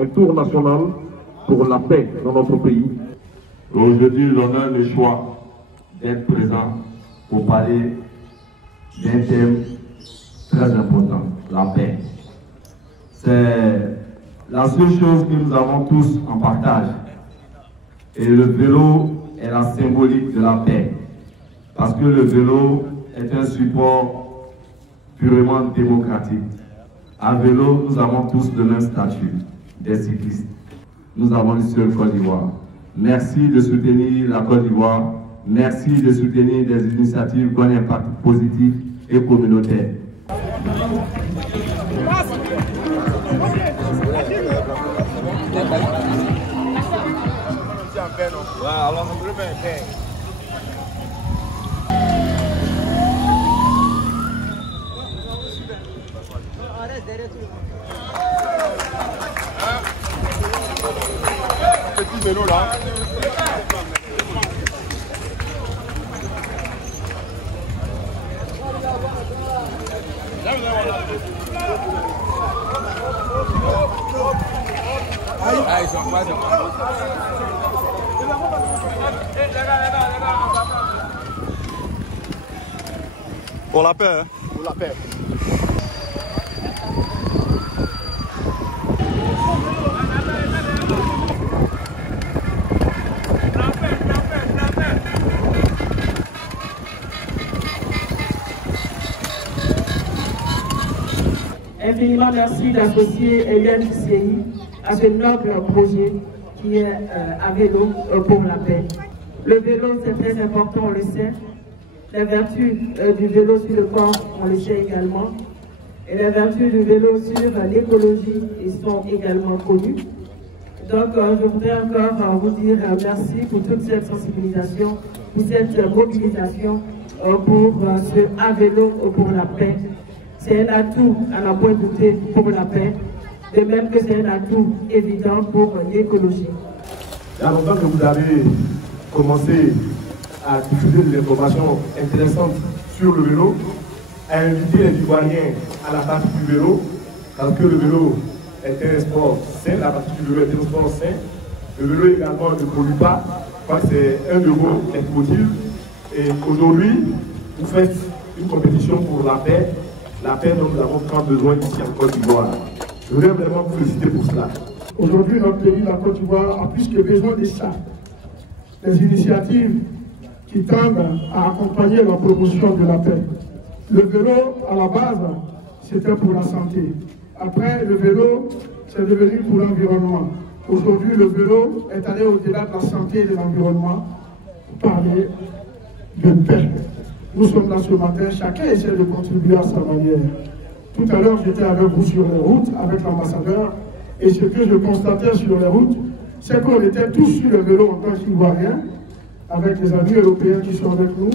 un tour national pour la paix dans notre pays. Aujourd'hui, l'on a le choix d'être présent pour parler d'un thème très important, la paix. C'est la seule chose que nous avons tous en partage. Et le vélo est la symbolique de la paix. Parce que le vélo est un support purement démocratique. À vélo, nous avons tous le même statut des cyclistes. Nous avons une seule Côte d'Ivoire. Merci de soutenir la Côte d'Ivoire. Merci de soutenir des initiatives qui ont un impact positif et communautaire. Petit vélo là. Ah, ils sont pas pour la paix, hein? Pour la paix. Infiniment merci d'associer Eliane CI à ce noble projet qui est à vélo pour la paix. Le vélo, c'est très important, on le sait. Les vertus du vélo sur le corps, on le sait également. Et les vertus du vélo sur l'écologie, ils sont également connues. Donc, je voudrais encore vous dire merci pour toute cette sensibilisation, pour cette mobilisation pour ce à vélo pour la paix. C'est un atout à la point douter pour la paix, de même que c'est un atout évident pour l'écologie. Il y a longtemps que vous avez commencé à diffuser des informations intéressantes sur le vélo, à inviter les Ivoiriens à la pratique du vélo, parce que le vélo est un sport sain, la pratique du vélo est un sport sain. Le vélo également ne pollue pas, je crois que c'est un de vos leitmotifs. Et aujourd'hui, vous faites une compétition pour la paix dont nous avons tant besoin ici en Côte d'Ivoire. Je voudrais vraiment vous féliciter pour cela. Aujourd'hui, notre pays, la Côte d'Ivoire, a plus que besoin de ça. Des initiatives qui tendent à accompagner la promotion de la paix. Le vélo, à la base, c'était pour la santé. Après, le vélo, c'est devenu pour l'environnement. Aujourd'hui, le vélo est allé au-delà de la santé et de l'environnement pour parler de paix. Nous sommes là ce matin, chacun essaie de contribuer à sa manière. Tout à l'heure, j'étais avec vous sur les routes, avec l'ambassadeur, et ce que je constatais sur les routes, c'est qu'on était tous sur le vélo en tant qu'Ivoiriens, avec des amis européens qui sont avec nous,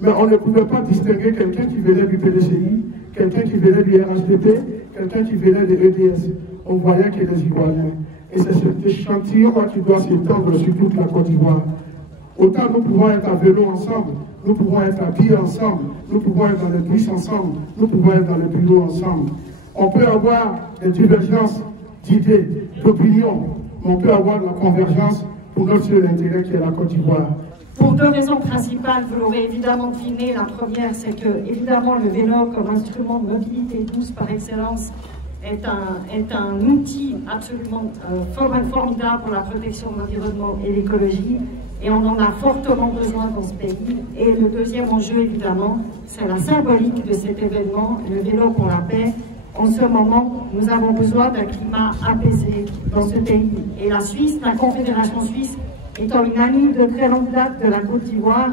mais on ne pouvait pas distinguer quelqu'un qui venait du PDCI, quelqu'un qui venait du RHDP, quelqu'un qui venait de l'EDS. On voyait que les Ivoiriens. Et c'est cet échantillon-là qui doit s'étendre sur toute la Côte d'Ivoire. Autant nous pouvons être à vélo ensemble, nous pouvons être habillés ensemble, nous pouvons être dans les bus ensemble, nous pouvons être dans les bureaux ensemble. On peut avoir des divergences d'idées, d'opinions, mais on peut avoir la convergence pour notre seul intérêt qui est la Côte d'Ivoire. Pour deux raisons principales, vous l'aurez évidemment deviné. La première, c'est que, évidemment, le vélo comme instrument de mobilité douce par excellence est un outil absolument formidable pour la protection de l'environnement et l'écologie. Et on en a fortement besoin dans ce pays. Et le deuxième enjeu, évidemment, c'est la symbolique de cet événement, le vélo pour la paix. En ce moment, nous avons besoin d'un climat apaisé dans ce pays. Et la Suisse, la Confédération suisse, étant une amie de très longue date de la Côte d'Ivoire,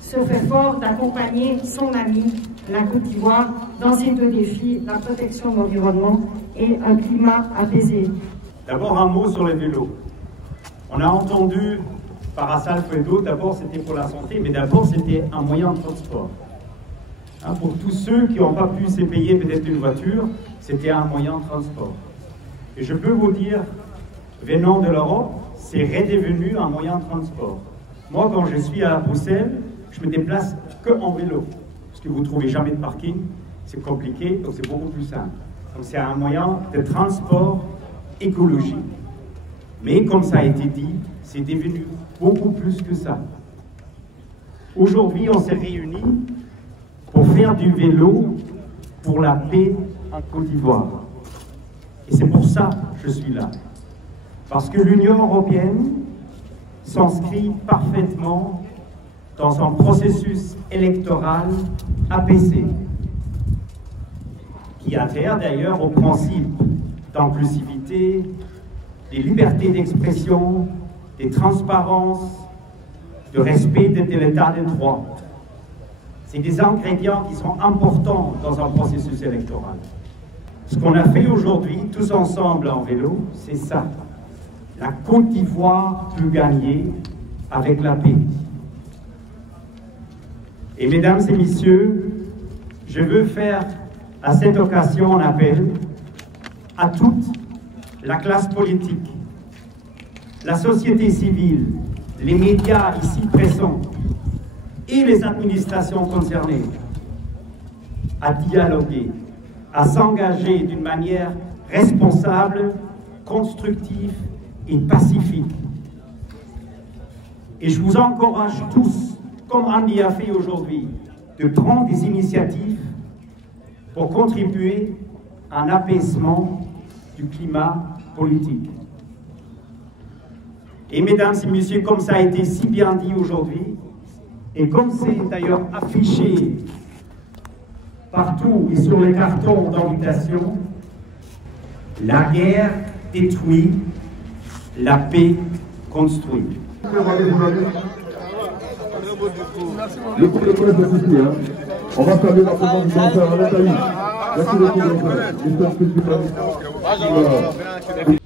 se fait fort d'accompagner son amie, la Côte d'Ivoire, dans ces deux défis, la protection de l'environnement et un climat apaisé. D'abord un mot sur les vélos. On a entendu par Assal Fredo, d'abord c'était pour la santé, mais d'abord c'était un moyen de transport. Hein, pour tous ceux qui n'ont pas pu se payer peut-être une voiture, c'était un moyen de transport. Et je peux vous dire, venant de l'Europe, c'est redevenu un moyen de transport. Moi, quand je suis à Bruxelles, je me déplace que en vélo. Parce que vous ne trouvez jamais de parking, c'est compliqué, donc c'est beaucoup plus simple. Donc c'est un moyen de transport écologique. Mais comme ça a été dit, c'est devenu beaucoup plus que ça. Aujourd'hui, on s'est réunis pour faire du vélo pour la paix en Côte d'Ivoire. Et c'est pour ça que je suis là. Parce que l'Union européenne s'inscrit parfaitement dans un processus électoral apaisé, qui adhère d'ailleurs aux principes d'inclusivité, des libertés d'expression, de transparence, de respect de l'état de droit. C'est des ingrédients qui sont importants dans un processus électoral. Ce qu'on a fait aujourd'hui, tous ensemble en vélo, c'est ça. La Côte d'Ivoire peut gagner avec la paix. Et mesdames et messieurs, je veux faire à cette occasion un appel à toute la classe politique, la société civile, les médias ici présents et les administrations concernées à dialoguer, à s'engager d'une manière responsable, constructive et pacifique. Et je vous encourage tous, comme Andy a fait aujourd'hui, de prendre des initiatives pour contribuer à un apaisement du climat politique. Et mesdames et messieurs, comme ça a été si bien dit aujourd'hui, et comme c'est d'ailleurs affiché partout et sur les cartons d'invitation, la guerre détruit, la paix construit. Le coup de presse est ici, hein. On va saluer la présence du cancer à l'Italie. Merci beaucoup,